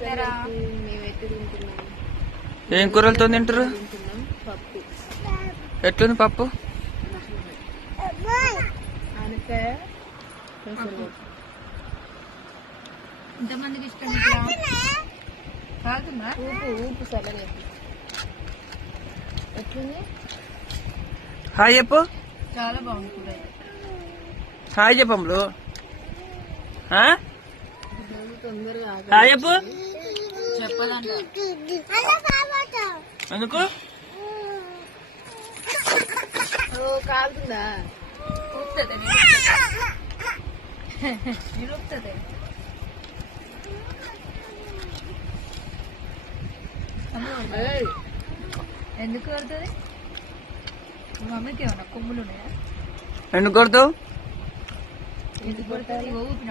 మేమైతే తింటున్నాం. ఏం కూరలతో తింటారు? పప్పు. ఎట్లుంది పప్పు? ఆనకాయ ఇంతమందికి ఇష్టం. కాదుమా ఊపు సలగా ఎట్లుంది? హాయ్ చెప్పు. చాలా బాగుంది కూర. హాయ్ చెప్పమ్ములు. తొందరగా హాయ్ చెప్పు. చెప్పదంట. ఎందుకు కాలుతుందా? ఊపుతుంది మీరు ఊపుతుంది. ఎందుకు పడుతుంది? మమ్మీకి ఏమన్నా కొమ్ములు ఉన్నాయా? ఎందుకు కొడతావు? ఎందుకు పడుతుంది? ఊపిన